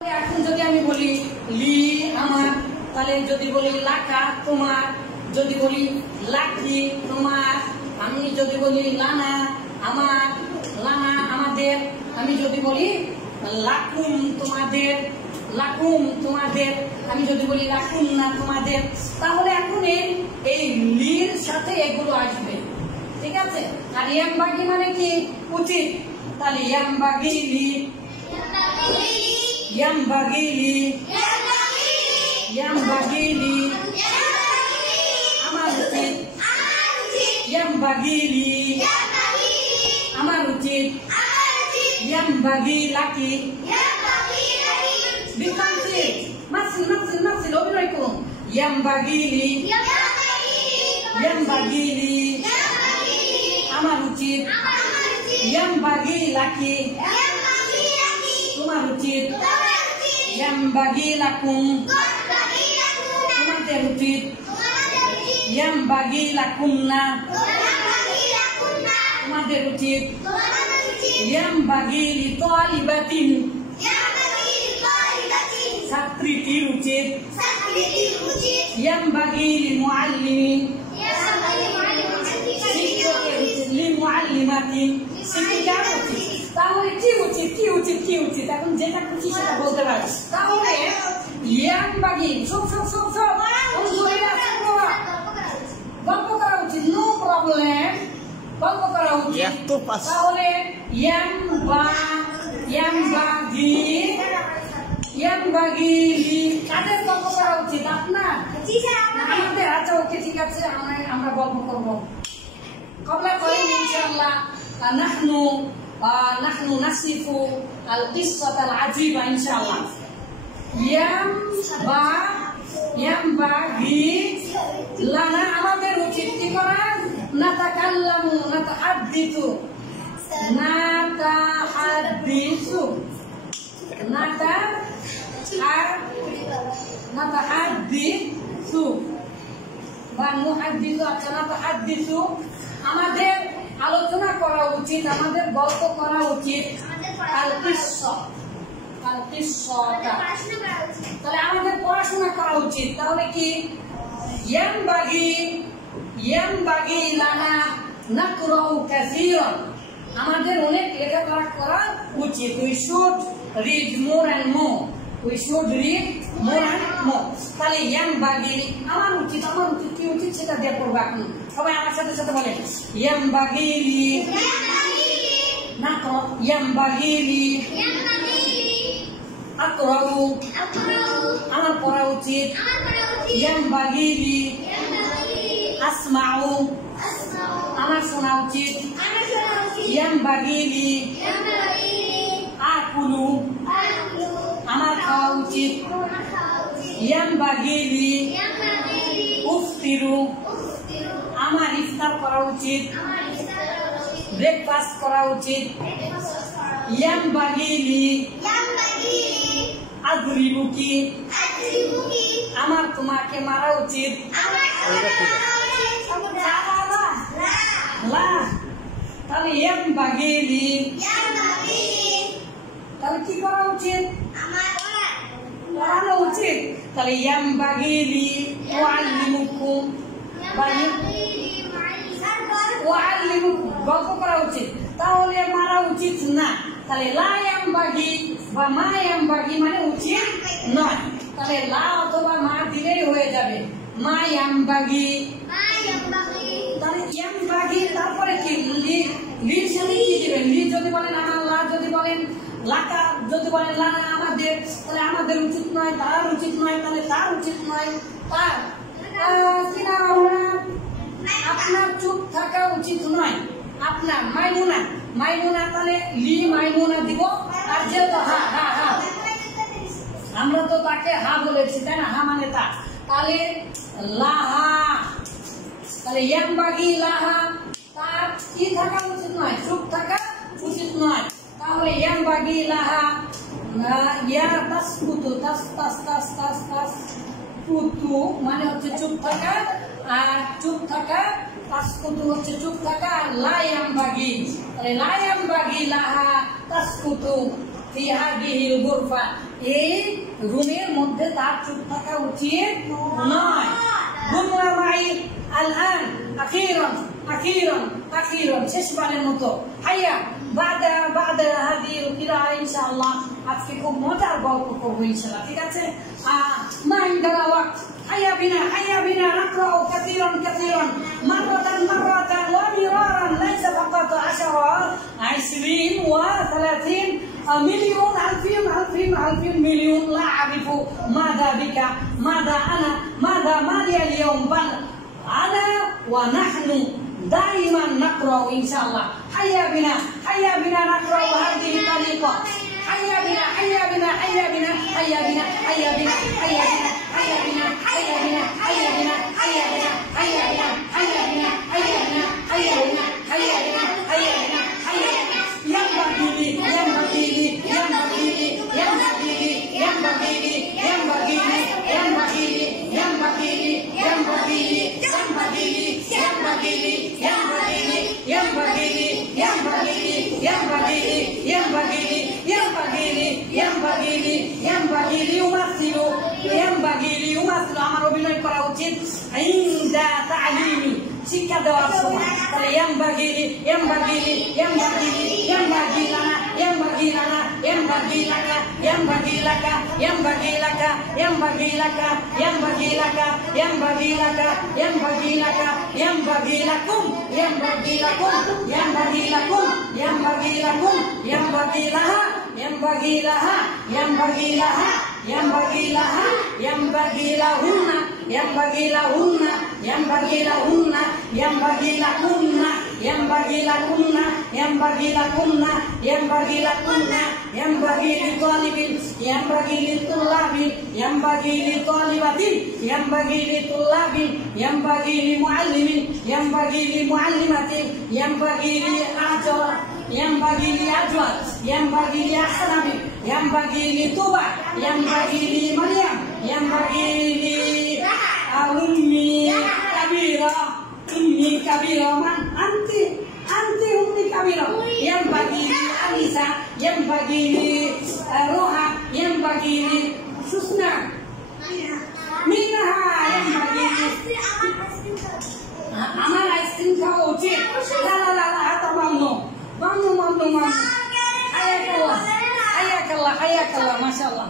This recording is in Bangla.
এখন যদি আমি বলি লি আমার, তাহলে যদি বলি লাকা তোমার, যদি বলি লাকি তোমার, আমি যদি বলি লানা আমার, লানা আমাদের, আমি যদি বলি লাকুম তোমাদের, লাকুম তোমাদের, আমি যদি বলি লাকুম না তোমাদের, তাহলে এখন এই লির সাথে এগুলো আসবে, ঠিক আছে। আর ইয়ামবাগি মানে কি উচিত, তাহলে ইয়ামবাগি লি, ইয়ামবাগি লি, ইয়ামবাগি লি আমার উচিত, ইয়ামবাগি লি আমার উচিত, ইয়ামবাগি লাকি বিকান্তি মাসিল মাসিল মাসিল অভিনয় করুন। ইয়ামবাগি লি, ইয়ামবাগি লি আমার উচিত, ইয়ামবাগি লাকি তোমার উচিত, ইয়ামবাগি লাকুম তোমাদের উচিত, ইয়ামবাগি লাকুমনা তোমাদের উচিত, ইয়ামবাগি লিতালিবাতিন ছাত্রীটির উচিত, ইয়ামবাগি লিমুআল্লিমিন শিক্ষকের উচিত, লিমুআল্লিমাতিন শিক্ষিকার উচিত। তাহলে কি উচিত কি উচিত কি উচিত, এখন যেটা খুশি সেটা বলতে পারে। তাহলে ইয়ামবাগি সব সব সব সব গল্প করা উচিত, নো প্রবলেম, গল্প করা উচিত। তাহলে ইয়ামবাগি ইয়ামবাগি কাদের গল্প করা উচিত, আপনার আমাদের? আচ্ছা ওকে ঠিক আছে, আমরা গল্প করবো। কবলা করেন ইনশাআল্লাহ। নাহনু নাসিফু আল কিসসাতাল আজিবা ইনশাআল্লাহ। ইয়ামবাগি লানা আমাদের উচিত কি করা, নাতাকাল্লামু নাতাহাদ্দিসু নাতাহাদ্দিসু নাতাহাদ্দিসু বা মুহাদ্দিসু, আচ্ছা নাতাহাদ্দিসু আমাদের আলোচনা করা উচিত, আমাদের গল্প করা উচিত। আল কিসসা, আল কিসসাটা তাহলে আমাদের পড়াশোনা করা উচিত। তাহলে কি ইয়ামবাগি লানা নাকরাউ কাসীরান আমাদের অনেক লেখাপড়া করা উচিত। We should read more and more, we should read more and more. তাহলে ইয়ামবাগি আমার উচিত, আমার উচিত কি উচিত সেটা দিয়ে পড়বো। এখন সবাই আমার সাথে সাথে বলেন ইয়ামবাগি লি নাকরা, ইয়ামবাগি লি আকরাউ আমার পড়া উচিত, ইয়ামবাগি লি আসমাউ আমার শোনা উচিত, ইয়ামবাগি লি আকুলু আমার খাওয়া উচিত, ইয়ামবাগি লি উফতিরু আমার ইফতার করা উচিত, ব্রেকফাস্ট করা উচিত, ইয়ামবাগি লি আযরিবুকি আমার তোমাকে মারা উচিত, তাহলে ইয়ামবাগি লি তাহলে কি করা উচিত, পড়ানো উচিত। তাহলে ইয়ামবাগি লি উআল্লিমুকুম গল্প করা উচিত, তাহলে মারা উচিত না। তাহলে লা ইয়ামবাগি বা মা ইয়ামবাগি মানে উচিত নয়, তাহলে লা অথবা মা দিলেই হয়ে যাবে। মা ইয়ামবাগি তাহলে ইয়ামবাগি তারপরে কি লির সাথে কি দিবেন, লি যদি বলেন আমার, লা যদি বলেন লাকা, যদি বলেন লানা আমাদের, তাহলে আমাদের উচিত নয়, তার উচিত নয়, তাহলে তার উচিত নয়, তার কিনা আপনার চুপ থাকা উচিত নয়, আপনার মাইমুনা মাইমুনা তাহলে লি মাইমুনা দিব। আর যেহেতু হা হা হা আমরা তো তাকে হা বলেছি তাই না, হা মানে তা, তাহলে লাহা, তাহলে ইয়ামবাগি লাহা তার কি থাকা উচিত নয়, চুপ থাকা উচিত নয়। তাহলে ইয়ামবাগি লাহা ইয়া তাসকুতু তাস তাস তাস তাস তাস কুতু মানে হচ্ছে চুপ থাকা, আর চুপ থাকা তাসকুতু হচ্ছে চুপ থাকা, আর লা ইয়ামবাগি তাহলে লা ইয়ামবাগি লাহা তাসকুতু ফি হাদিহিল গুরফা, এই রুমের মধ্যে তার চুপ থাকা উচিত নয়। গুননা মাই আলআন আখিরান আখিরান আখিরান, শেষবারের মতো। হাইয়া বাদা হাদিহিল কিরাআ ইনশাআল্লাহ আজকে খুব মজার গল্প করবো ইনশাআল্লাহ, ঠিক আছে? মা ইনদানা ওয়াক্ত, হাইয়া বিনা নাকরাউ কাসীরান কাসীরান মাররাতান মাররাতান ওয়া মিরারান লাইসা ফাকাত 10 20 و30 مليون ألفين مليون. لا أعرف ماذا بك ماذا أنا ماذا مالي اليوم، بل أنا ونحن دائما نقرأ إن شاء الله. هيا بنا نقرأ هذه الطريقة. هيا بنا هيا بنا هيا بنا هيا بنا هيا بنا هيا بنا هيا بنا هيا بنا هيا بنا هيا بنا هيا بنا هيا بنا هيا بنا هيا بنا هيا بنا هيا بنا هيا بنا. আমার অভিনয় করা উচিত ইনদা তালিমি, শিক্ষা দেওয়ার সময়। তাহলে Ummi kabira man anti ummi kabira, yang bagi Alisa, yang bagi Roha, yang bagi Susna, Minaha, yang bagi আমার আইসক্রিম খাওয়া উচিত। atau mamnu hayakallah, masya Allah.